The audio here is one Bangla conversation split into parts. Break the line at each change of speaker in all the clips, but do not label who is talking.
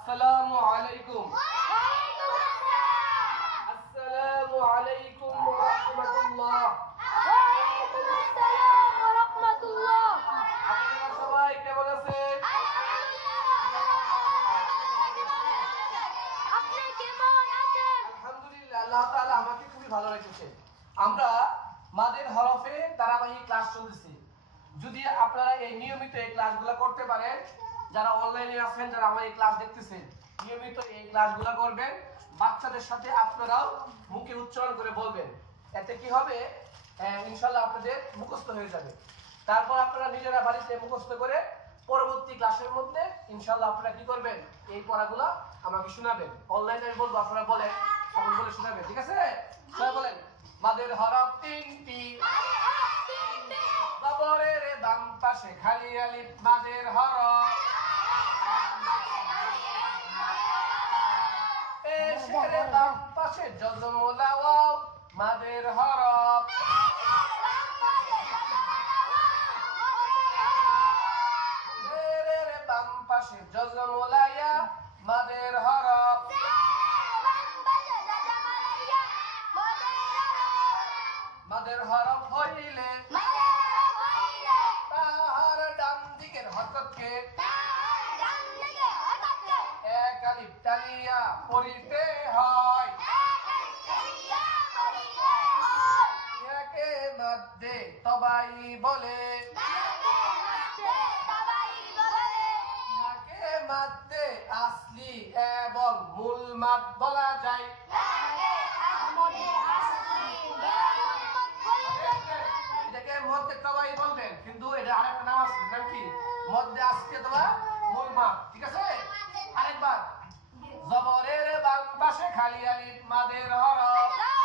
আসসালামু আলাইকুম। আসসালামু আলাইকুম খুবই ভালো আমরা মাদের হরফে ক্লাস চলতেছে। যদি আপনারা এই নিয়মিত এই ক্লাসগুলো করতে পারেন যারা অনলাইনে আছেন যারা আমার এই ক্লাস দেখতেছেন নিয়মিত এই ক্লাসগুলো করবেন। বাচ্চাদের সাথে আপনারাও মুখে উচ্চারণ করে বলবেন। এতে কি হবে? ইনশাল্লাহ আপনাদের মুখস্থ হয়ে যাবে। তারপর আপনারা নিজেরা বাড়িতে মুখস্থ করে পরবর্তী ক্লাসের মধ্যে ইনশাল্লাহ আপনারা কি করবেন? এই পড়াগুলো আমাকে শোনাবেন। অনলাইনে আমি বলব আপনারা বলেন তখন বলে শোনাবেন ঠিক আছে? সবাই বলেন মাদের হরফ তিনটি। বাবরের বাম পাশে খালি আলিফ মাদের হরফ পেশের বাম পাশে এক পড়িতে হয়। ইহাকে মধ্যে তবাই বলে। ইহাকে আসলি এবং মূল মাত বলা যায়। মধ্যে তবাই বলবেন, কিন্তু এটা আরেকটা নাম আছে নাম মধ্যে আসতে অথবা মূল মাত ঠিক আছে? আরেকবার। জবরের বাম পাশে খালি আলিফ মাদের হরফ।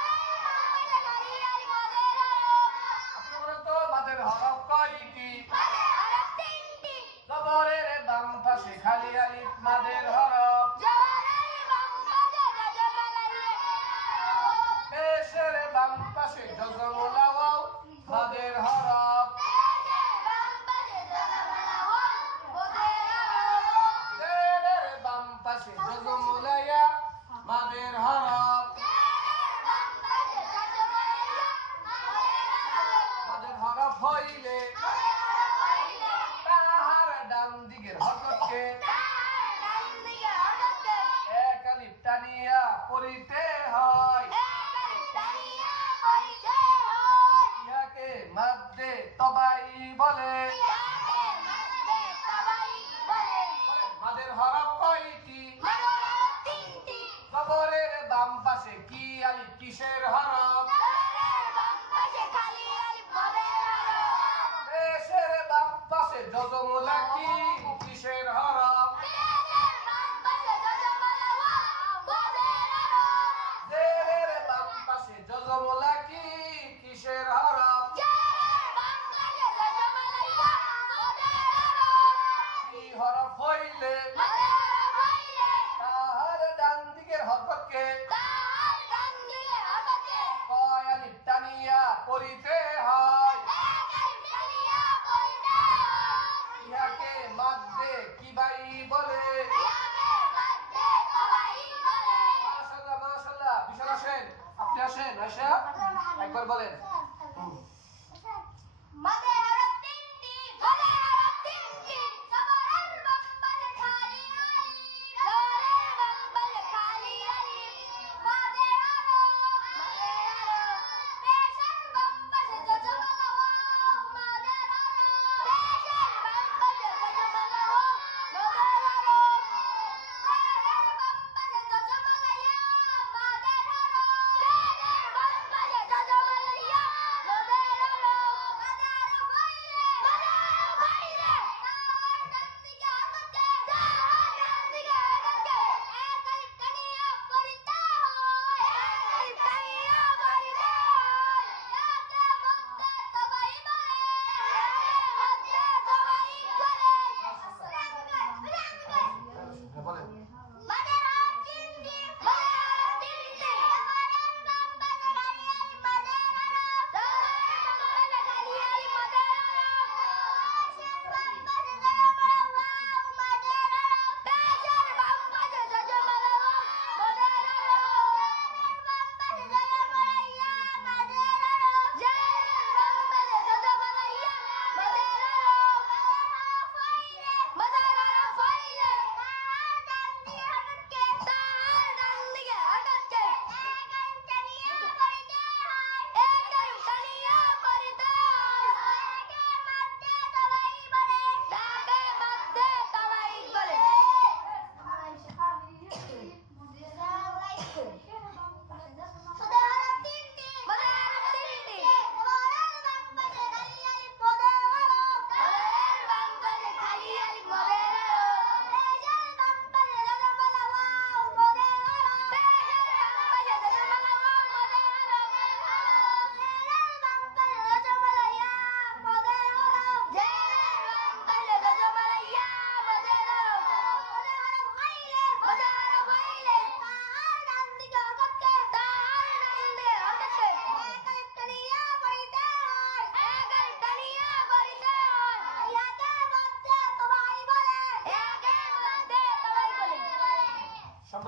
কিসের হরফ বলেন।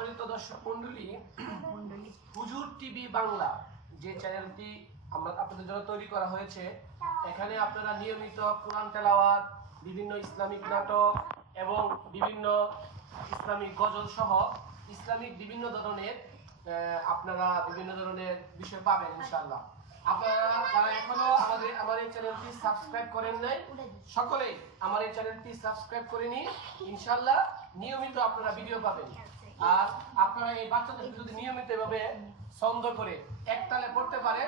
সম্মানিত দর্শক মন্ডলী, হুজুর টিভি বাংলা যে চ্যানেলটি আমরা আপনাদের জন্য তৈরি করা হয়েছে, এখানে আপনারা নিয়মিত কোরআন তেলাওয়াত, বিভিন্ন ইসলামিক নাটক এবং বিভিন্ন ইসলামিক গজল সহ ইসলামিক বিভিন্ন ধরনের আপনারা বিভিন্ন ধরনের বিষয় পাবেন, ইনশাআল্লাহ। আপনারা যারা এখনও আমাদের, আমার এই চ্যানেলটি সাবস্ক্রাইব করেন নাই, সকলেই আমার এই চ্যানেলটি সাবস্ক্রাইব করে নিন, ইনশাআল্লাহ নিয়মিত আপনারা ভিডিও পাবেন। আর আপনারা এই বাচ্চাদের যদি নিয়মিত এভাবে ছন্দ করে একতালে পড়তে পারে